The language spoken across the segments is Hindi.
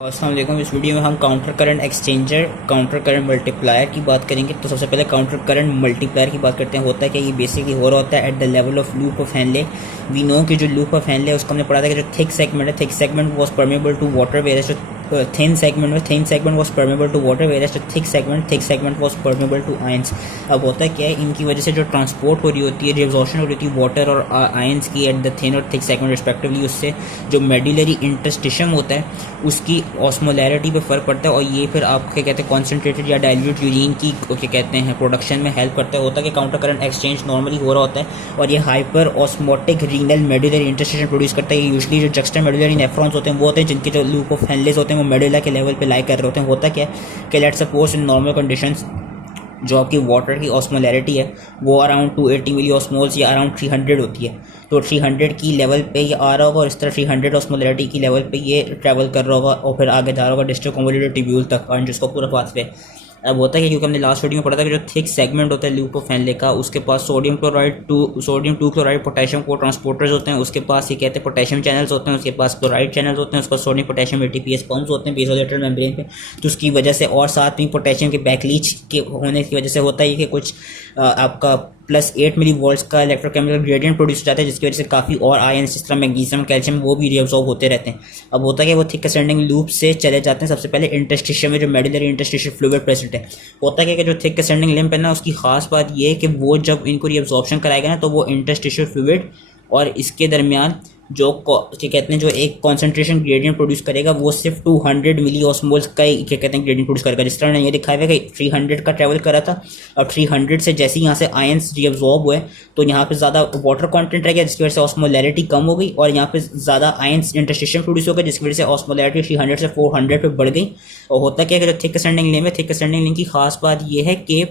अस्सलाम वालेकुम। इस वीडियो में हम counter current exchanger, counter current multiplier की बात करेंगे। तो सबसे पहले काउंटर करंट मल्टीप्लायर की बात करते हैं। होता है कि ये बेसिकली हो रहा होता है at the level of loop of Henle. We know कि जो लूप ऑफ हेनले उसको हमने पढ़ा था कि जो थिक सेगमेंट है, thick segment was permeable to water, where thin segment was permeable to water, where thick segment was permeable to ions. अब होता है क्या है, इनकी वजह से जो ट्रांसपोर्ट हो रही होती है, जो एब्जॉर्प्शन हो रही होती है वाटर और आयंस की एट द थिन और थिक सेगमेंट रिस्पेक्टिवली, उससे जो मेडुलरी इंटरस्टिशियम होता है उसकी ऑस्मोलैरिटी पे फर्क पड़ता है। और ये फिर आप क्या कहते हैं कॉन्सेंट्रेटेड या डाइल्यूट यूरिन की क्या कहते हैं प्रोडक्शन में हेल्प करता है। होता है कि काउंटर करंट एक्सचेंज नॉर्मली हो रहा होता है और ये hyper osmotic renal medullary interstitium produce करता है। यूजुअली जो जक्स्टर मेडुलरी नेफ्रॉन्स होते हैं वो होते हैं जिनके जो लूप ऑफ हेनलेस होते हैं वो मेडुला के लेवल पे लाई कर रहे होते हैं। होता क्या है कि let's suppose in normal conditions जो आपकी वाटर की ऑस्मोलैरिटी है वो अराउंड 280 मिली ऑस्मोल्स या अराउंड 300 होती है। तो 300 की लेवल पे ये आ रहा होगा और इस तरह 300 ऑस्मोलैरिटी की लेवल पे ये ट्रैवल कर रहा होगा और फिर आगे जा रहा होगा डिस्टल कन्वोल्यूटेड ट्यूब्यूल तक, और जिसको पूरा पाथवे। अब होता है कि क्योंकि हमने लास्ट वीडियो में पढ़ा था कि जो थिक सेगमेंट होता है लूप ऑफ हेनले का, उसके पास सोडियम टू क्लोराइड पोटेशियम को ट्रांसपोर्टर्स होते हैं, उसके पास ये कहते हैं पोटेशियम चैनल्स होते हैं, उसके पास क्लोराइड चैनल्स होते हैं, उसके पास सोडियम पोटेशियम एटीपीएस पंप्स होते हैं बेसोलेटरल मेम्ब्रेन पे। तो उसकी वजह से और साथ में पोटेशियम के बैकलीच के होने की वजह से होता है कि कुछ आपका +8 मिली वोल्ट्स का इलेक्ट्रोकेमिकल ग्रेडियंट प्रोड्यूस हो जाता है, जिसकी वजह से काफ़ी और आयंस जिस तरह मैग्नीशियम, कैल्शियम वो भी रिअब्सॉर्ब होते रहते हैं। अब होता है कि वो थिक असेंडिंग लूप से चले जाते हैं सबसे पहले इंटरस्टिशियम में जो मेडुलरी इंटरस्टिशियल फ्लूइड प्रेजेंट है। होता है कि जो थिक असेंडिंग लिम्फ है ना, उसकी खास बात ये है कि वो जब इनको रिअब्सॉर्प्शन कराएगा ना तो वो इंटरस्टिशियल फ्लूइड और इसके दरमियान जो क्या कहते हैं जो एक कॉन्सेंट्रेशन ग्रेडियंट प्रोड्यूस करेगा वो सिर्फ 200 मिली ऑस्मोल्स का ही क्या कहते हैं ग्रेडियंट प्रोड्यूस करेगा। जिस तरह ने ये दिखाया हुआ है कि 300 का ट्रैवल करा था, अब 300 से जैसे ही यहाँ से आयंस रिअब्सॉर्ब हुए तो यहाँ पे ज़्यादा वाटर कंटेंट रह गया, जिसकी वजह से ऑस्मोलैरिटी कम हो गई और यहाँ पे ज़्यादा आयंस इंटरस्टिशियम प्रोड्यूस हो गया, जिसकी वजह से ऑस्मोलैरिटी 300 से 400 पे बढ़ गई। और होता क्या है कि जो थिक असेंडिंग लिम्फ है, थिक असेंडिंग लिम्फ की खास बात ये है कि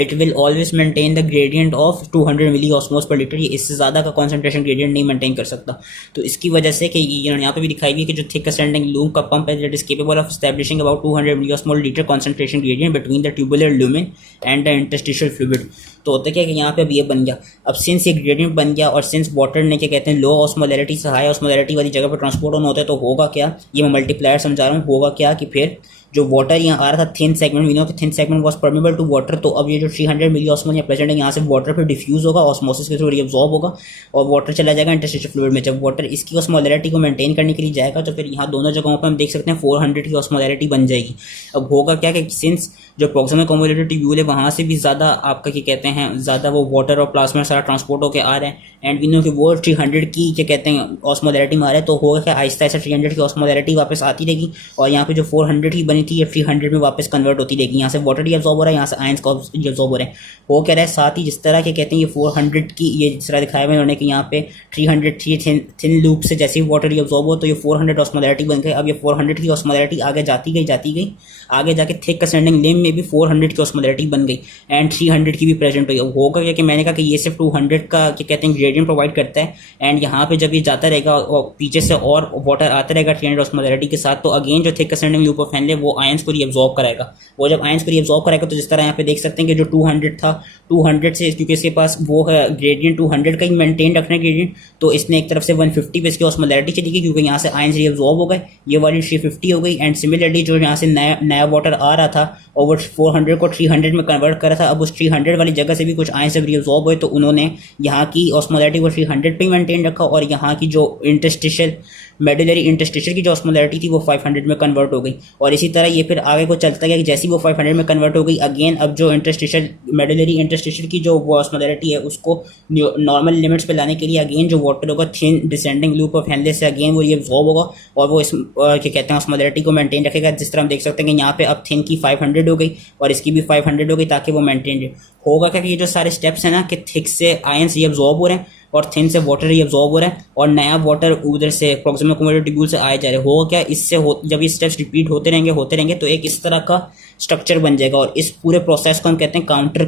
it will always maintain the gradient of 200 मिली ऑस्मोस पर लीटर। ये इससे ज़्यादा का कॉन्सेंट्रेशन ग्रेडियंट नहीं मेंटेन कर सकता। तो इसकी वजह से कि यहाँ पे भी दिखाई हुई है कि जो थिक असेंडिंग लूप का पंप है that is capable of establishing about 200 milli osmole litre concentration gradient between the tubular lumen and the interstitial fluid. तो होता क्या है कि यहाँ पे अब ये बन गया, अब सिंस ये ग्रेडियंट बन गया और सिंस वाटर ने क्या कहते हैं लो ऑस्मोलैरिटी से हाई ऑस्मोलैरिटी वाली जगह पर ट्रांसपोर्ट होना होता है, तो होगा क्या, ये मैं मल्टीप्लायर समझा रहा हूँ, होगा क्या कि फिर जो वाटर यहाँ आ रहा था थिन सेगमेंट, वी नो कि thin segment was permeable to water, तो अब ये जो 300 मिली ऑस्मोल यहाँ प्रेजेंट है यहाँ से वाटर पे डिफ्यूज होगा, ऑस्मोसिस के थ्रू रिअब्सॉर्ब होगा और वाटर चला जाएगा इंटरस्टिशियल फ्लूइड में। जब वाटर इसकी ऑस्मोलैरिटी को मेंटेन करने के लिए जाएगा तो फिर यहाँ दोनों जगहों पर हम देख सकते हैं 400 की ऑस्मोलैरिटी बन जाएगी। अब होगा क्या कि सिंस जो प्रॉक्सिमल कन्वोल्यूटेड ट्यूब्यूल है वहाँ से भी ज़्यादा आपका क्या कहते हैं ज़्यादा वो वाटर और प्लाज्मा सारा ट्रांसपोर्ट होकर आ रहे हैं एंड वी नो कि वो 300 की क्या कहते हैं ऑस्मोलैरिटी में आ रहा है, तो होगा क्या आहिस्ता आहिस्ता 300 की ऑस्मोलैरिटी वापस आती रहेगी और यहाँ पे जो 400 की बनी थी ये 300 में वापस कन्वर्ट होती रहेगी। यहाँ से वाटर रिअब्सॉर्ब हो रहा है, यहाँ से आयंस का रिअब्सॉर्ब हो रहा है। वो कह रहा है साथ ही जिस तरह के कहते हैं ये 400 की ये जिस तरह दिखाया हुआ है उन्होंने कि यहाँ पे 300 थी थिन लूप से जैसे ही वाटर रिअब्सॉर्ब हो तो ये 400 ऑस्मोलैरिटी बन गई। अब ये 400 की ऑस्मोलैरिटी आगे जाती गई आगे जाके थिक असेंडिंग लिम्फ में भी 400 की ऑस्मोलैरिटी बन गई एंड 300 की भी प्रेजेंट हुई। होगा क्या कि मैंने कहा कि ये सिर्फ 200 का क्या कहते हैं ग्रेडियंट प्रोवाइड करता है एंड यहाँ पे जब ये जाता रहेगा और पीछे से और वाटर आता रहेगा 300 ऑस्मोलैरिटी के साथ, तो अगेन जो thick ascending loop of Henley वो आयंस को रिअब्सॉर्ब कराएगा। वो जब आयंस को रिअब्सॉर्ब कराएगा तो जिस तरह यहाँ पे देख सकते हैं कि जो 200 था 200 से क्योंकि इसके पास वो है ग्रेडियंट 200 का ही मेंटेन रखना है ग्रेडियंट, तो इसने एक तरफ से 150 पे इसकी ऑस्मोलैरिटी चली गई क्योंकि यहाँ से आयंस रिअब्सॉर्ब हो गए, ये वाली 350 हो गई एंड सिमिलरली जो यहाँ से नया वाटर आ रहा था और वो 400 को 300 में कन्वर्ट करा था, अब उस 300 वाली जगह से भी कुछ आयंस जब रिअब्सॉर्ब हुए तो उन्होंने यहाँ की ऑस्मोलैरिटी को 300 पे मेंटेन रखा और यहाँ की जो इंटरस्टिशियल मेडुलरी इंटरस्टिशियल की जो ऑस्मोलैरिटी थी वो 500 में कन्वर्ट हो गई। और इसी तरह ये फिर आगे को चलता गया कि जैसे ही वो 500 में कन्वर्ट हो गई अगेन अब जो इंटरस्टिशियल मेडुलरी इंटरस्टिशियल की जो वो ऑस्मोलैरिटी है उसको नॉर्मल लिमिट्स पे लाने के लिए अगेन जो वाटर होगा thin descending loop of Henle से अगेन वो रिअब्सॉर्ब होगा और वो इस क्या कहते हैं ऑस्मोलैरिटी को मेंटेन रखेगा। जिस तरह हम देख सकते हैं कि यहाँ पे अब थिन की 500 हो गई और इसकी भी 500 हो गई ताकि वो मेंटेन होगा क्या कि ये जो सारे स्टेप्स हैं ना कि थिक से आयंस रिअब्सॉर्ब हो रहे हैं और थिन से वाटर रिअब्सॉर्ब हो रहा है और नया वाटर उधर से प्रॉक्सिमल कन्वोल्यूटेड ट्यूब्यूल से आए जा रहे होगा क्या इससे जब ये स्टेप्स रिपीट होते रहेंगे तो एक इस तरह का स्ट्रक्चर बन जाएगा और इस पूरे प्रोसेस को हम कहते हैं काउंटर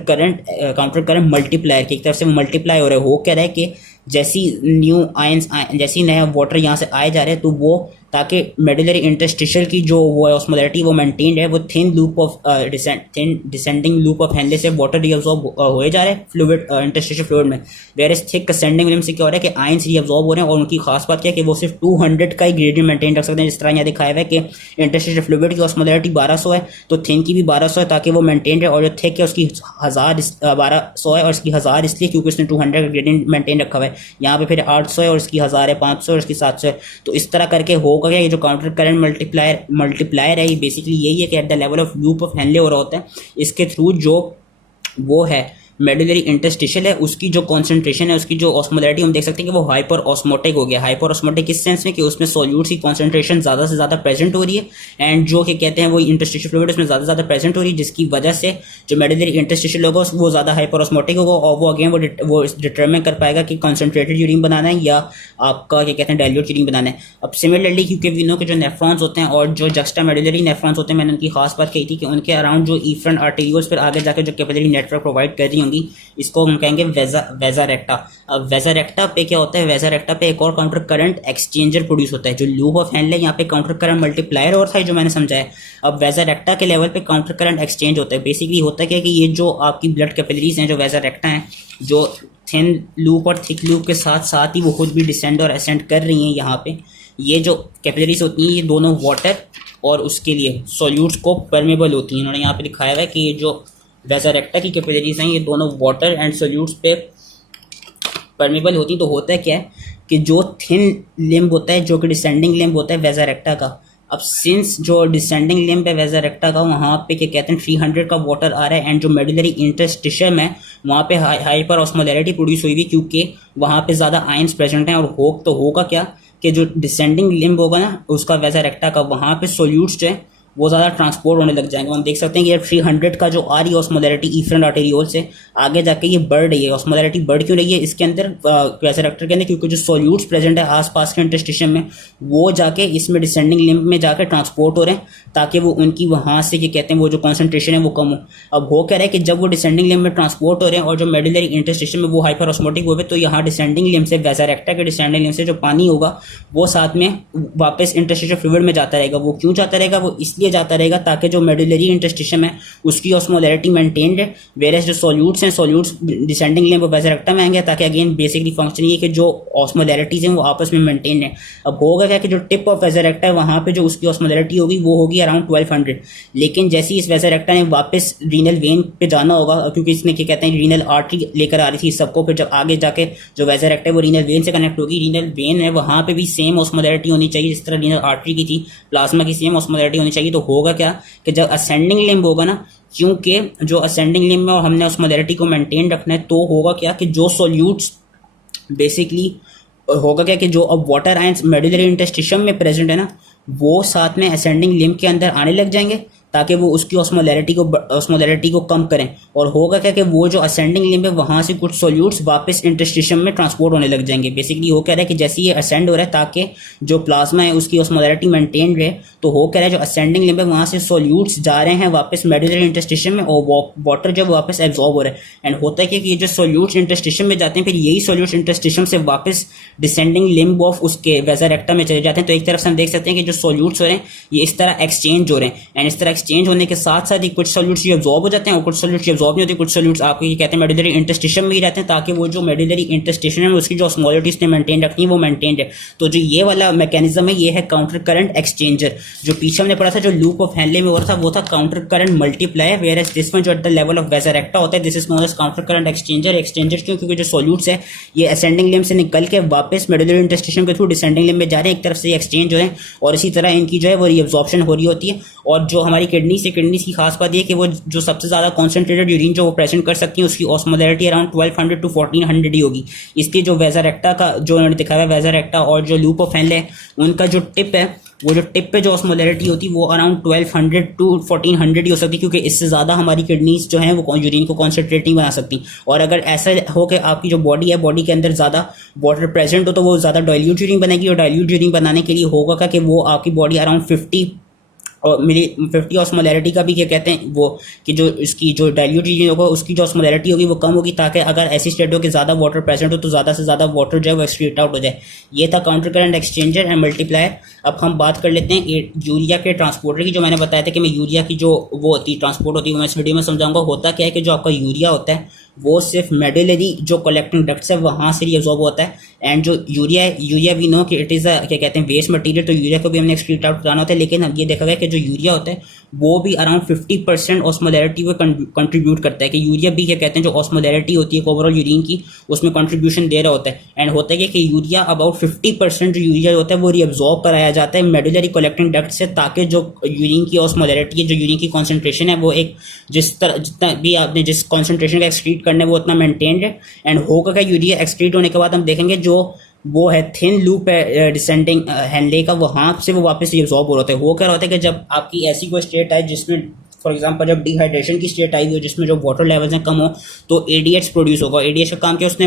करंट मल्टीप्लायर की एक तरफ से मल्टीप्लाई हो रहा है। हो क्या रहा है कि जैसी न्यू आयंस जैसी नया वाटर यहाँ से आए जा रहे हैं तो वो ताकि मेडुलरी इंटरस्टिशियल की जो वो ऑस्मोलैरिटी वो मेंटेन्ड है, वो thin loop of thin descending loop of Henle से वाटर रीअब्सॉर्ब हुए जा रहे हैं फ्लूइड इंटरस्टिशियल फ्लूइड में, where is thick ascending limb से क्या हो रहा है कि आयंस रीअब्सॉर्ब हो रहे हैं। और उनकी खास बात क्या है कि वो सिर्फ 200 का ही ग्रेडियंट मेंटेन रख सकते हैं, जिस तरह यहाँ दिखाया हुआ है कि इंटरस्टिशियल फ्लूइड की ऑस्मोलैरिटी 1200 है तो थिन की भी 1200 है, ताकि वो मेंटेन है। और जो थिक है उसकी 1200 है और इसकी 1000 इसलिए क्योंकि उसने 200 का ग्रेडियंट मेंटेन रखा हुआ है। यहाँ पे फिर 800 है और इसकी 1000 है, 500 और इसकी 700 है। तो इस तरह करके होगा क्या, ये जो काउंटर करंट मल्टीप्लायर है ये बेसिकली यही है कि eight the level of loop of Henley हो रहा होता है। इसके थ्रू जो वो है मेडुलरी इंटरस्टिशियल है उसकी जो कॉन्सेंट्रेशन है, उसकी जो ऑस्मोलैरिटी हम देख सकते हैं कि वो हाइपर ऑस्मोटिक हो गया। हाइपर ऑस्मोटिक इस सेंस में कि उसमें सॉल्यूट्स की कॉन्सेंट्रेशन ज़्यादा से ज़्यादा प्रेजेंट हो रही है, एंड जो कि कहते हैं वो इंटरस्टिशियल फ्लूइड उसमें ज़्यादा से ज़्यादा प्रेजेंट हो रही है, जिसकी वजह से जो मेडुलरी इंटरस्टिशियल होगा वो ज़्यादा हाइपर ऑस्मोटिक होगा। और वो अगेन वो डिटरमिन कर पाएगा कि कॉन्सेंट्रेटेड यूरिन बनाना है या आपका क्या कहते हैं डाइल्यूट यूरिन बनाना है। अब सिमिलरली क्योंकि वी नो कि जो नेफ्रॉन्स होते हैं और जो जस्टा मेडुलरी नेफ्रॉन्स होते हैं, मैंने उनकी खास बात कही थी कि उनके अराउंड जो इफरेंट आर्टेरियोल्स फिर आगे जाकर जो कैपिलरी नेटवर्क प्रोवाइड कर रही होंगी, इसको हम कहेंगे वेजा रेक्टा। अब वेजा रेक्टा पे क्या होता है, वेजा रेक्टा पे एक और काउंटर करंट एक्सचेंजर प्रोड्यूस होता है। जो लूप ऑफ हेनले यहाँ पे काउंटर करंट मल्टीप्लायर और था जो मैंने समझाया। अब वेजा रेक्टा के लेवल पे काउंटर करंट एक्सचेंज होता है। बेसिकली होता है कि ये जो आपकी ब्लड कैपिलरीज हैं जो वेजा रेक्टा हैं, जो थिन लूप और थिक लूप के साथ साथ ही वो खुद भी डिसेंड और असेंड कर रही हैं। यहाँ पे ये जो कैपिलरीज होती हैं ये दोनों वाटर और उसके लिए सॉल्यूट्स को परमेबल होती हैं। उन्होंने यहाँ पे दिखाया हुआ है कि ये जो वेजा रेक्टा की कैपिलरीज हैं ये दोनों वाटर एंड सॉल्यूट्स पे परमेबल होती। तो होता है क्या है कि जो थिन लिम्ब होता है, जो कि डिसेंडिंग लिम्ब होता है वेजा रेक्टा का, अब सिंस जो डिसेंडिंग लिम्ब है वेजा रेक्टा का, वहाँ पे क्या कहते हैं 300 का वाटर आ रहा है, एंड जो मेडुलरी इंटरस्टिशियम है वहाँ पे हाइपर ऑस्मोलैरिटी प्रोड्यूस हुई हुई, क्योंकि वहाँ पे ज़्यादा आयंस प्रेजेंट हैं। और होगा क्या कि जो डिसेंडिंग लिम्ब होगा ना उसका वेजा रेक्टा का, वहाँ पे सॉल्यूट्स जो है वो ज़्यादा ट्रांसपोर्ट होने लग जाएंगे। हम देख सकते हैं कि यार 300 का जो आ रही है ऑस्मोलैरिटी इफरेंट आर्टेरियोल से आगे जाके ये बढ़ रही है। ऑस्मोलैरिटी बढ़ क्यों रही है इसके अंदर वेजा रेक्टा के अंदर, क्योंकि जो सॉल्यूट्स प्रेजेंट है आसपास के इंटरस्टिशियम में वो जाके इसमें डिसेंडिंग लिम्ब में जाकर ट्रांसपोर्ट हो रहे हैं, ताकि वो उनकी वहाँ से क्या कहते हैं वो जो कॉन्सेंट्रेशन है वो कम हो। अब हो क्या रहा है कि जब वो डिसेंडिंग लिम्ब में ट्रांसपोर्ट हो रहे हैं और जो मेडुलरी इंटरस्टिशियम में वो हाइपर ऑस्मोटिक हो गए, तो यहाँ डिसेंडिंग लिम्ब से वेजा रेक्टा के डिसेंडिंग लिम्ब से जो पानी होगा वो साथ में वापस इंटरस्टिशियल फ्लूइड में जाता रहेगा। वो क्यों जाता रहेगा, वो इसलिए जाता रहेगा ताकि जो मेडुलरी इंटरस्टिशियम है उसकी ऑस्मोलैरिटी मेंटेन्ड है, वेयरएज जो सॉल्यूट्स हैं सॉल्यूट्स डिसेंडिंग लिम्ब वेजा रेक्टा में आएंगे, ताकि अगेन बेसिकली फंक्शन ये कि जो ऑस्मोलैरिटीज हैं वो आपस में मेंटेन है। अब होगा क्या कि जो टिप ऑफ वेजा रेक्टा है वहाँ पे जो उसकी ऑस्मोलैरिटी होगी वो होगी अराउंड 1200, लेकिन जैसे इस वेजा रेक्टा ने वापस रीनल वेन पे जाना होगा, क्योंकि इसने क्या कहते हैं रीनल आर्टरी लेकर आ रही थी सबको, फिर जब आगे जाके जो वेजा रेक्टा है वो रीनल वेन से कनेक्ट होगी, रीनल वेन है वहाँ पे भी सेम ऑस्मोलैरिटी होनी चाहिए जिस तरह रीनल आर्टरी की थी, प्लाज्मा की सेम ऑस्मोलैरिटी होनी चाहिए। तो होगा क्या कि जब असेंडिंग लिम्ब होगा ना, क्योंकि जो असेंडिंग लिम्ब में और हमने ऑस्मोलैरिटी को मेंटेन रखना है, तो होगा क्या कि जो सॉल्यूट्स बेसिकली होगा क्या कि जो अब वाटर आयंस मेडुलरी इंटरस्टिशियम में प्रेजेंट है ना, वो साथ में असेंडिंग लिम्ब के अंदर आने लग जाएंगे ताकि वो उसकी ऑस्मोलैरिटी को कम करें। और होगा क्या कि वो जो असेंडिंग लिम्ब है वहाँ से कुछ सॉल्यूट्स वापस इंटरस्टिशियम में ट्रांसपोर्ट होने लग जाएंगे। बेसिकली हो कह रहा है कि जैसे ये असेंड हो रहा है ताकि जो प्लाज्मा है उसकी ऑस्मोलैरिटी मेंटेन रहे, तो हो कह रहा है जो असेंडिंग लिम्ब है वहाँ से सॉल्यूट्स जा रहे हैं वापस मेडुलरी इंटरस्टिशियम में और वाटर जब वापस एब्जॉर्ब हो रहा है। एंड होता है कि ये जो सॉल्यूट्स इंटरस्टिशियम में जाते हैं फिर यही सॉल्यूट्स इंटरस्टिशियम से वापस डिसेंडिंग लिम्ब ऑफ उसके वेजा रेक्टा में चले जाते हैं। तो एक तरफ से हम देख सकते हैं कि जो सॉल्यूट्स हो रहे हैं ये इस तरह एक्सचेंज हो रहे हैं, एंड इस तरह एक्सचेंज होने के साथ साथ ही कुछ सॉल्यूट्स ये अब्जॉर्ब हो जाते हैं और कुछ सॉल्यूट्स ये अब्जॉर्ब नहीं होते। कुछ सॉल्यूट्स आपको ये कहते हैं मेडुलरी इंटरस्टिशियम में ही रहते हैं, ताकि वो जो मेडुलरी इंटरस्टिशियम है उसकी जो ऑस्मोलैरिटी ने मेंटेन रखनी है वो मेंटेन है। तो जो ये वाला मैकेनिज्म है ये है काउंटर करंट एक्सचेंजर। जो पीछे हमने पढ़ा था जो लूप ऑफ हेनले में हो रहा था वो था counter current multiplier, whereas this one जो at the level of vasa recta होता है this is known as counter current exchanger. Exchanger क्यों, क्योंकि जो सॉल्यूट्स है ये असेंडिंग लिम्ब से निकल के वापस मेडुलरी इंटरस्टिशियम के थ्रू डिसेंडिंग लिम्ब में जा रहे हैं, एक तरफ से एक्सचेंज हो रहे हैं और इसी तरह इनकी जो है वो रीअब्जॉर्प्शन हो रही होती है। और जो हमारी किडनीज की खास बात ये कि वो जो सबसे ज़्यादा कॉन्सेंट्रेटेड यूरिन जो वो प्रेजेंट कर सकती है उसकी ऑस्मोलैरिटी अराउंड 1200 to 1400 ही होगी। इसलिए जो वेजा रेक्टा का जो उन्होंने दिखाया है वेजा रेक्टा और जो लूप ऑफ हेनले है उनका जो टिप है वो जो टिप पे जो ऑस्मोलैरिटी होती है वो अराउंड 1200 to 1400 ही हो सकती है, क्योंकि इससे ज़्यादा हमारी किडनीज जो हैं वो यूरिन को कॉन्सेंट्रेट नहीं बना सकती। और अगर ऐसा हो कि आपकी जो बॉडी है बॉडी के अंदर ज़्यादा वाटर प्रेजेंट हो तो वो ज़्यादा डाइल्यूट यूरिन बनेगी, और डाइल्यूट यूरिन बनाने के लिए होगा कि वो आपकी बॉडी अराउंड 50 और मेरी 50 ऑस्मोलैरिटी का भी क्या कहते हैं वो कि जो इसकी जो डाइल्यूट रीजन होगा उसकी जो ऑस्मोलैरिटी होगी वो कम होगी, ताकि अगर ऐसी स्टेट हो कि ज़्यादा वाटर प्रेजेंट हो तो ज़्यादा से ज़्यादा वाटर जो है वो एक्सक्रीट आउट हो जाए। ये था counter current exchanger and multiplier. अब हम बात कर लेते हैं यूरिया के ट्रांसपोर्टर की। जो मैंने बताया था कि मैं यूरिया की जो वो होती है ट्रांसपोर्ट होती है वो मैं इस वीडियो में समझाऊंगा। होता क्या है कि जो आपका यूरिया होता है वो सिर्फ मेडुलरी जो कलेक्टिंग डक्ट्स है वहाँ से रिअब्सॉर्ब होता है। एंड जो यूरिया वी नो कि इट इज़ क्या कहते हैं वेस्ट मटेरियल, तो यूरिया को भी हमने एक्सक्रीट आउट कराना होता है। लेकिन अब ये देखा गया कि जो यूरिया होता है वो भी अराउंड 50% ऑस्मोलैरिटी को कंट्रीब्यूट करता है, कि यूरिया भी क्या कहते हैं जो ऑस्मोलैरिटी होती है ओवरऑल यूरिन की उसमें कंट्रीब्यूशन दे रहा होता है। एंड होता है कि यूरिया अबाउट 50% जो यूरिया होता है वो रिअब्सॉर्ब कराया जाता है मेडुलरी कलेक्टिंग डक्ट से, ताकि जो यूरिन की ऑस्मोलैरिटी है, जो यूरिन की कॉन्सेंट्रेशन है वो एक जितना भी आपने जिस कॉन्सेंट्रेशन का एक्सक्रीट करना है वो उतना मेंटेन्ड है। एंड होगा क्या यूरिया एक्सक्रीट होने के बाद हम देखेंगे जो वो है थिन लूप है डिसेंडिंग हैंडले का, वहाँ से वो वापस रिअब्सॉर्ब हो रहा है। वो क्या होता है कि जब आपकी ऐसी कोई स्टेट आए जिसमें फॉर एग्जांपल जब डिहाइड्रेशन की स्टेट आई हो जिसमें जो वाटर लेवल्स हैं कम हो तो एडीएच प्रोड्यूस होगा। एडीएच का काम क्या, उसने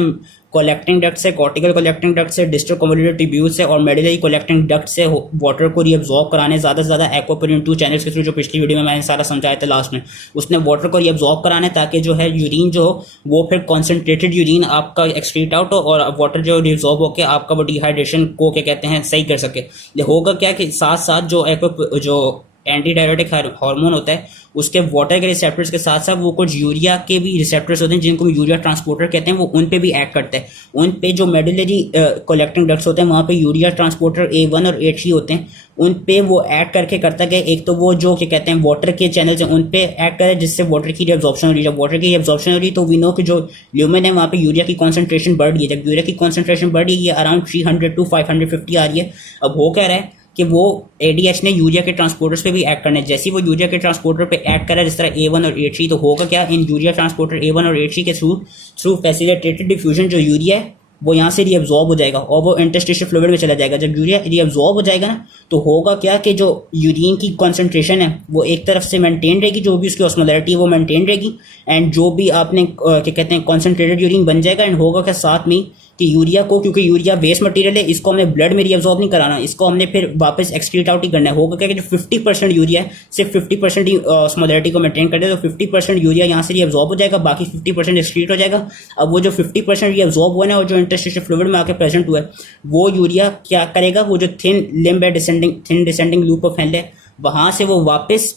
कलेक्टिंग डक्ट से, कॉर्टिकल कलेक्टिंग डक्ट से, डिस्टल कन्वोल्यूटेड ट्यूब्यूल से और मेडुलरी कलेक्टिंग डक्ट से वाटर को रिअब्सॉर्ब कराने ज़्यादा से ज़्यादा एक्वापोरिन 2 चैनल्स के थ्रू, जो पिछली वीडियो में मैंने सारा समझाया था लास्ट में, उसने वाटर को रिअब्सॉर्ब कराने ताकि जो है यूरिन जो वो फिर कॉन्सेंट्रेटेड यूरिन आपका एक्सक्रीट आउट हो और वाटर जो रिअब्सॉर्ब होकर आपका वो डिहाइड्रेशन को क्या कहते हैं सही कर सके। होगा क्या कि साथ साथ जो एंटी डायरेटिक हार्मोन होता है उसके वाटर के रिसेप्टर्स के साथ साथ वो कुछ यूरिया के भी रिसेप्टर्स होते हैं जिनको यूरिया ट्रांसपोर्टर कहते हैं, वो उन पे भी एक्ट करता है। उन पे जो मेडुलरी कलेक्टिंग डक्ट्स होते हैं वहाँ पे यूरिया ट्रांसपोर्टर A1 और A3 होते हैं, उन पे वो एक्ट करके करता है। एक तो वो जो क्या कहते हैं वाटर के चैनल्स हैं उन पे एक्ट करे जिससे वाटर की रिअब्सॉर्प्शन हो रही है। जब वाटर की रिअब्सॉर्प्शन हो रही है तो वी नो कि जो ल्यूमेन है वहाँ पे यूरिया की कॉन्सेंट्रेशन बढ़ रही है। जब यूरिया की कॉन्सेंट्रेशन बढ़ रही है अराउंड 300 to 550 आ रही है। अब हो क्या रहा है कि वो एडीएच ने यूरिया के ट्रांसपोर्टर्स पे भी एक्ट करना है। जैसे ही वो यूरिया के ट्रांसपोर्टर पे एक्ट करा जिस तरह A1 और A3, तो होगा क्या, इन यूरिया ट्रांसपोर्टर A1 और A3 के थ्रू फैसिलिटेटेड डिफ्यूजन जो यूरिया है वो यहाँ से रिअब्सॉर्ब हो जाएगा और वो इंटरस्टिशियल फ्लूइड में चला जाएगा। जब यूरिया रिअब्सॉर्ब हो जाएगा ना तो होगा क्या कि जो यूरिन की कॉन्सेंट्रेशन है वो एक तरफ से मेंटेन रहेगी, जो भी उसकी ऑस्मोलैरिटी है वो मेंटेन रहेगी, एंड जो भी आपने क्या कहते हैं कॉन्सेंट्रेटेड यूरिन बन जाएगा। एंड होगा क्या साथ में कि यूरिया को, क्योंकि यूरिया वेस्ट मटेरियल है, इसको हमने ब्लड में रिअब्सॉर्ब नहीं कराना, इसको हमने फिर वापस एक्सक्रीट आउट ही करना है। होगा क्या कि जो 50% यूरिया है सिर्फ 50% ही ऑस्मोलैरिटी को मेंटेन कर दे, तो 50% यूरिया यहाँ से रिअब्सॉर्ब हो जाएगा, बाकी 50% एक्सक्रीट हो जाएगा। अब वो जो 50% रिअब्सॉर्ब हुआ है और जो इंटरस्टिशियल फ्लूइड में आके प्रेजेंट हुआ है वो यूरिया क्या करेगा, वो जो थिन लिम्ब है thin descending loop of Henle वहाँ से वो वापस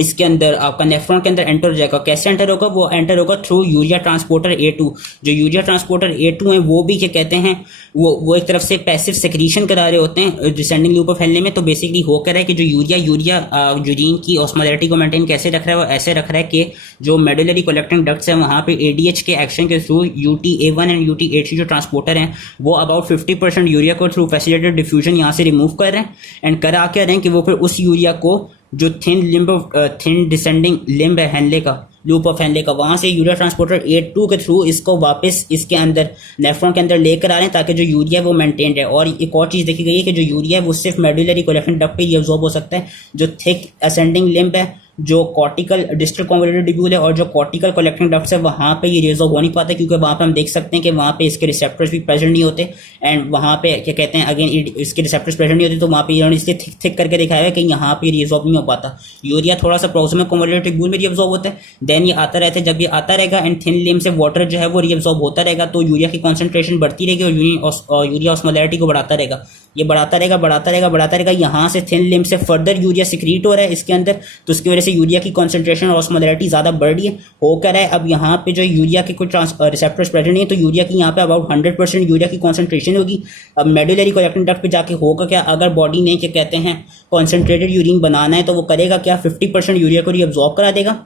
इसके अंदर आपका नेफ्रॉन के अंदर एंटर हो जाएगा। कैसे एंटर होगा, वो एंटर होगा थ्रू यूरिया ट्रांसपोर्टर A2। जो यूरिया ट्रांसपोर्टर A2 है वो भी क्या कहते हैं वो एक तरफ से पैसिव सेक्रीशन करा रहे होते हैं डिसेंडिंग लूप ऑफ हैंडले में। तो बेसिकली हो कर रहा है कि जो यूरिया यूरिन की ऑस्मोलैरिटी को मेंटेन कैसे रख रहा है, वो ऐसे रख रहा है कि जो मेडुलरी कलेक्टिंग डक्ट्स है वहाँ पे ADH के एक्शन के थ्रू UTA1 एंड UTA3 जो ट्रांसपोर्टर हैं वो अबाउट 50% यूरिया को थ्रू फैसिलिटेटेड डिफ्यूजन यहाँ से रिमूव कर रहे हैं। एंड करा क्या रहे हैं कि वो फिर उस यूरिया को जो थिन डिसेंडिंग लिम्ब है हैंडले का, लूप ऑफ हैंडले का, वहां से यूरिया ट्रांसपोर्टर A2 के थ्रू इसको वापस इसके अंदर नेफ्रॉन के अंदर लेकर आ रहे हैं ताकि जो यूरिया है वो मेंटेन्ड है। और एक और चीज देखी गई है कि जो यूरिया है वो सिर्फ मेडुलरी कलेक्टिंग डक्ट पे ही अब्सॉर्ब हो सकता है। जो थिक असेंडिंग लिम्ब है, जो कॉर्टिकल डिस्टल कन्वोल्यूटेड ट्यूब्यूल है और जो कॉर्टिकल कलेक्टिंग डक्ट्स है वहाँ पे ये रिअब्सॉर्ब हो नहीं पाता, क्योंकि वहाँ पे हम देख सकते हैं कि वहाँ पे इसके रिसेप्टर्स भी प्रेजेंट नहीं होते। एंड वहाँ पे क्या कहते हैं अगेन इसके रिसेप्टर्स प्रेजेंट नहीं होते, तो वहाँ पे इन्होंने इसलिए थिक करके दिखाया है कि यहाँ पे रिअब्सॉर्ब नहीं हो पाता। यूरिया थोड़ा सा प्रोक्सिमल कन्वोल्यूटेड ट्यूब्यूल में रिअब्सॉर्ब होता है, देन ये आता रहता है। जब ये आता रहेगा एंड थिन लिम्ब से वाटर जो है वो रिअब्सॉर्ब होता रहेगा तो यूरिया की कॉन्सेंट्रेशन बढ़ती रहेगी और यूरिया ऑस्मोलैरिटी को बढ़ाता रहेगा। ये बढ़ाता रहेगा। यहाँ से थिन लिम्ब से फर्दर यूरिया सिक्रीट हो रहा है इसके अंदर, तो उसकी वजह से यूरिया की कॉन्सेंट्रेशन और ऑस्मोलैरिटी ज्यादा बढ़ रही है। हो क्या रहा है, अब यहाँ पे जो यूरिया के कुछ रिसेप्टर्स प्रेजेंट नहीं है, तो यूरिया की यहाँ पे अबाउट 100% यूरिया की कॉन्सेंट्रेशन होगी। अब मेडुलरी कलेक्टिंग डक्ट पे जाके होगा क्या, अगर बॉडी ने क्या कहते हैं कॉन्सेंट्रेटेड यूरिन बनाना है तो वो करेगा क्या, 50% यूरिया को रिअब्सॉर्ब करा देगा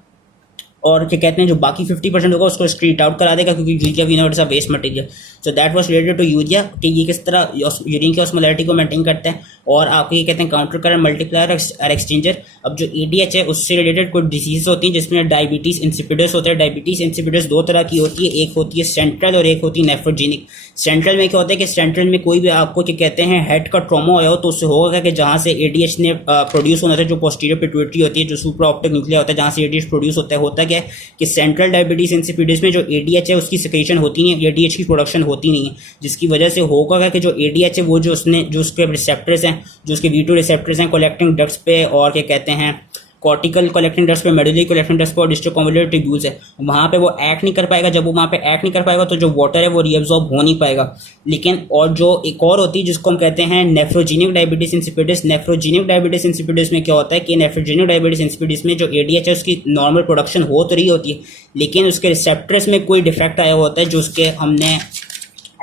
और क्या कहते हैं जो बाकी 50% होगा उसको स्ट्रीट आउट करा देगा, क्योंकि urea we know it's a waste material. So that was related to urea कि ये किस तरह यूरिन की ऑस्मोलैरिटी को मेंटेन करता है। और आपको ये कहते हैं काउंटर करंट मल्टीप्लायर और एक्सचेंजर। अब जो ADH है उससे रिलेटेड कुछ डिजीज होती हैं जिसमें डायबिटीज इंसिपिडस होता है। डायबिटीज इंसिपिडस दो तरह की होती है, एक होती है सेंट्रल और एक होती है नेफ्रोजेनिक। सेंट्रल में क्या होता है कि सेंट्रल में कोई भी आपको क्या कहते हैं हेड का ट्रॉमा होया हो तो उससे होगा कि जहाँ से ADH ने प्रोड्यूस होना था, जो पोस्टीरियर पिट्यूटरी होती है, जो सुप्रा ऑप्टिक न्यूक्लिया होता है जहाँ से ADH प्रोड्यूस होता है, होता क्या है कि सेंट्रल डायबिटीज इंसिपिडस में जो ADH है उसकी सिक्रीशन होती नहीं है, ADH की प्रोडक्शन होती नहीं है, जिसकी वजह से होगा कि जो ADH है वो जो उसके रिसेप्टर्स हैं हैं जो उसके V2 रिसेप्टर्स हैं कलेक्टिंग डक्ट्स पे और क्या कहते हैं कॉर्टिकल कलेक्टिंग डक्ट्स पे, मेडुलरी कलेक्टिंग डक्ट्स पे और डिस्टल कन्वोल्यूटेड ट्यूब्यूल्स है, वहाँ पे वो एक्ट नहीं कर पाएगा। जब वो वहाँ पे एक्ट नहीं कर पाएगा तो जो वाटर है वो रीअब्सॉर्ब हो नहीं पाएगा। लेकिन और जो एक और होती है जिसको हम कहते हैं नेफ्रोजेनिक डायबिटीज इंसिपिडिस। नेफ्रोजेनिक डायबिटीज इंसिपिडिस में क्या होता है कि नेफ्रोजेनिक डायबिटीज इंसिपिडिस में जो ADH है उसकी नॉर्मल प्रोडक्शन हो तो रही होती है, लेकिन उसके रिसेप्टर्स में कोई डिफेक्ट आया होता है। जो उसके हमने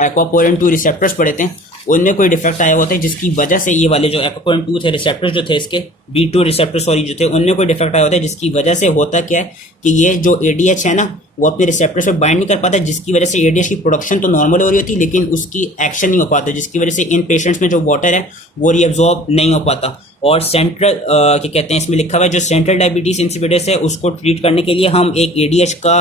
एक्वापोरिन 2 रिसेप्टर्स पढ़े थे उनमें कोई डिफेक्ट आया होता है, जिसकी वजह से ये वाले जो एक्वापोरिन 2 थे रिसेप्टर्स जो थे इसके B2 रिसेप्टर सॉरी जो थे उनमें कोई डिफेक्ट आया होता है, जिसकी वजह से होता क्या है कि ये जो ADH है ना वो अपने रिसेप्टर्स पे बाइंड नहीं कर पाता, जिसकी वजह से ADH की प्रोडक्शन तो नॉर्मल हो रही होती है लेकिन उसकी एक्शन नहीं हो पाता, जिसकी वजह से इन पेशेंट्स में जो वाटर है वो रीअब्सॉर्ब नहीं हो पाता। और सेंट्रल क्या कहते हैं इसमें लिखा हुआ है जो सेंट्रल डायबिटीज इंसिपिडिस है उसको ट्रीट करने के लिए हम एक ADH का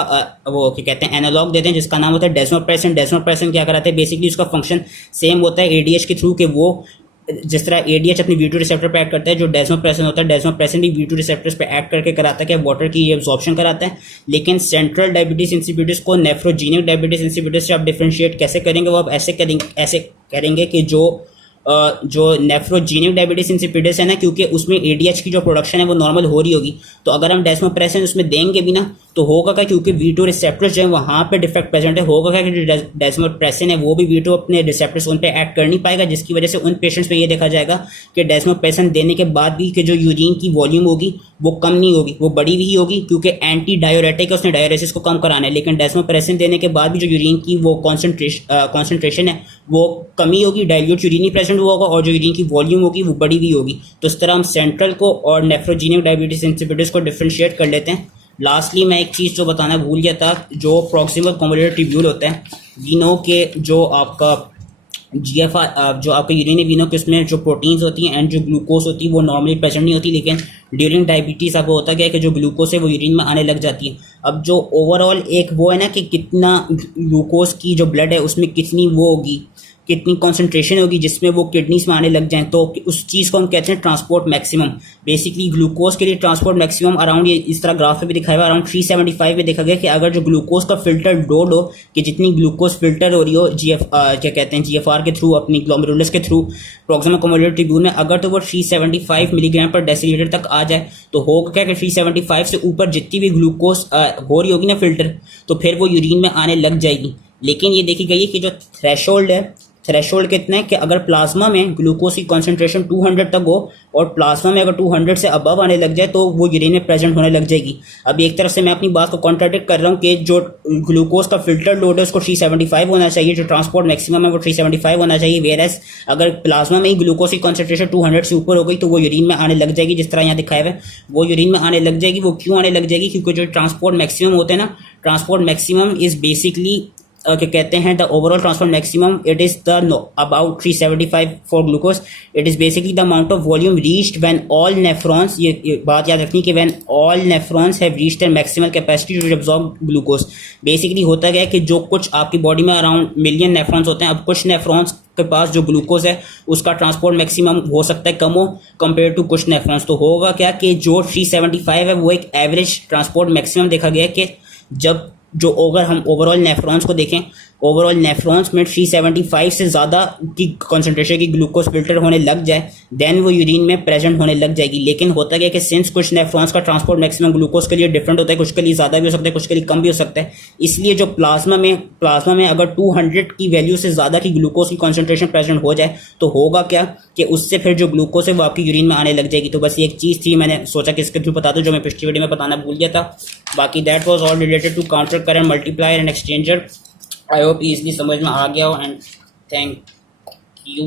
वो क्या कहते हैं एनालॉग देते हैं जिसका नाम होता है डेस्मोप्रेसिन। डेस्मोप्रेसिन क्या कराते हैं, बेसिकली उसका फंक्शन सेम होता है ADH के थ्रू के वो जिस तरह ADH अपनी V2 रिसेप्टर पे एक्ट करता है, जो डेस्मोप्रेसिन होता है डेस्मोप्रेसिन भी V2 रिसेप्टर्स पे एक्ट करके कराता है कि वाटर की एब्जॉर्प्शन कराता है। लेकिन सेंट्रल डायबिटीज इंसिपिडिस को नेफ्रोजेनिक डायबिटीज इंसिपिडिस से आप डिफरेंशिएट कैसे करेंगे, वो आप ऐसे करेंगे कि जो नेफ्रोजेनिक डायबिटीज इंसिपिडिस है ना, क्योंकि उसमें ADH की जो प्रोडक्शन है वो नॉर्मल हो रही होगी, तो अगर हम डेस्मोप्रेसिन उसमें देंगे भी ना तो होगा क्या, क्योंकि V2 रिसेप्टर्स जो है वहाँ पे डिफेक्ट प्रेजेंट है, होगा क्या कि जो डेस्मोप्रेसिन है वो भी V2 अपने रिसेप्टर्स उन पे एक्ट कर नहीं पाएगा, जिसकी वजह से उन पेशेंट्स में ये देखा जाएगा कि डेस्मोप्रेसिन देने के बाद भी कि जो यूरिन की वॉल्यूम होगी वो कम नहीं होगी, वो बड़ी भी होगी, क्योंकि एंटी डायोरेटिक है, उसने डायोरेसिस को कम कराना है। लेकिन डेस्मोप्रेसिन देने के बाद भी जो यूरिन की वो कॉन्सेंट्रेशन है वो कमी होगी, डाइल्यूट यूरिन ही प्रेजेंट होगा और जो यूरिन की वॉल्यूम होगी वो बड़ी भी होगी। तो इस तरह हम सेंट्रल को और नेफ्रोजेनिक डायबिटीज इंसिपिडिस को डिफरेंशिएट कर लेते हैं। लास्टली मैं एक चीज़ जो बताना भूल गया था, जो प्रॉक्सिमल कन्वोल्यूटेड ट्यूब्यूल होता है, वी नो के जो आपका GFR जो आपका यूरिन है, वी नो कि उसमें जो प्रोटीन्स होती हैं एंड जो ग्लूकोज होती है वो नॉर्मली प्रेजेंट नहीं होती, लेकिन ड्यूरिंग डायबिटीज़ आपको होता क्या है कि जो ग्लूकोज है वो यूरिन में आने लग जाती है। अब जो ओवरऑल एक वो है ना कि कितना ग्लूकोज की जो ब्लड है उसमें कितनी वो होगी, कितनी कॉन्सेंट्रेशन होगी जिसमें वो किडनीज में आने लग जाएं, तो उस चीज़ को हम कहते हैं ट्रांसपोर्ट मैक्सिमम। बेसिकली ग्लूकोज के लिए ट्रांसपोर्ट मैक्सिमम अराउंड, ये इस तरह ग्राफ पे भी दिखाया हुआ, अराउंड 375 में देखा गया कि अगर जो ग्लूकोज का फिल्टर लोड हो कि जितनी ग्लूकोज फिल्टर हो रही हो क्या कहते हैं GFR के थ्रू, अपनी ग्लोमेरुलस के थ्रू प्रॉक्सिमल कन्वोल्यूटेड ट्यूब्यूल में, अगर तो वो 375 मिलीग्राम पर डेसीलीटर तक आ जाए तो होगा क्या कि 375 से ऊपर जितनी भी ग्लूकोज हो रही होगी ना फिल्टर, तो फिर वो यूरिन में आने लग जाएगी। लेकिन ये देखी गई है कि जो थ्रेशोल्ड है, थ्रेशोल्ड कितना है कि अगर प्लाज्मा में ग्लूकोज की कॉन्सेंट्रेशन 200 तक हो और प्लाज्मा में अगर 200 से अबव आने लग जाए तो वो यूरिन में प्रेजेंट होने लग जाएगी। अब एक तरफ से मैं अपनी बात को कॉन्ट्राडिक्ट कर रहा हूँ कि जो ग्लूकोज का फिल्टर लोड है उसको 375 होना चाहिए, जो ट्रांसपोर्ट मैक्सिमम है वो 375 होना चाहिए, वेयरएस अगर प्लाज्मा में ही ग्लूकोज की कॉन्सेंट्रेशन 200 से ऊपर हो गई तो वो यूरिन में आने लग जाएगी, जिस तरह यहाँ दिखाया हुआ है वो यूरिन में आने लग जाएगी। वो क्यों आने लग जाएगी, क्योंकि जो ट्रांसपोर्ट मैक्सिमम होते हैं ना, ट्रांसपोर्ट मैक्सिमम इज बेसिकली क्या कहते हैं the overall transport maximum, it is the about 375 for glucose, it is basically the amount of volume reached when all nephrons, ये बात याद रखनी कि when all nephrons have reached their maximal capacity to absorb glucose. Basically होता क्या है कि जो कुछ आपकी बॉडी में अराउंड मिलियन नेफ्रॉन्स होते हैं, अब कुछ नेफ्रॉन्स के पास जो ग्लूकोज है उसका ट्रांसपोर्ट मैक्सिमम हो सकता है कम हो कंपेयर टू कुछ नेफ्रॉन्स, तो होगा क्या कि जो 375 है वो एक एवरेज ट्रांसपोर्ट मैक्सिमम देखा गया कि जब जो अगर हम ओवरऑल नेफ्रॉन्स को देखें, ओवरऑल नेफ्रॉन्स में 375 से ज़्यादा की कॉन्सेंट्रेशन की ग्लूकोज फिल्टर होने लग जाए देन वो यूरिन में प्रेजेंट होने लग जाएगी। लेकिन होता क्या है कि सिंस कुछ नेफ्रॉन्स का ट्रांसपोर्ट मैक्सिमम ग्लूकोज के लिए डिफरेंट होता है, कुछ के लिए ज़्यादा भी हो सकता है, कुछ के लिए कम भी हो सकता है, इसलिए जो प्लाज्मा में अगर 200 की वैल्यू से ज़्यादा की ग्लूकोज की कॉन्सेंट्रेशन प्रेजेंट हो जाए तो होगा क्या कि उससे फिर जो ग्लूकोज है वो आपकी यूरिन में आने लग जाएगी। तो बस ये एक चीज़ थी, मैंने सोचा कि इसके थ्रू बता दूँ जो मैं पिछली वीडियो में बताना भूल गया था। बाकी that was all related to counter current multiplier and exchanger. I hope easily समझ में आ गया हो एंड थैंक यू।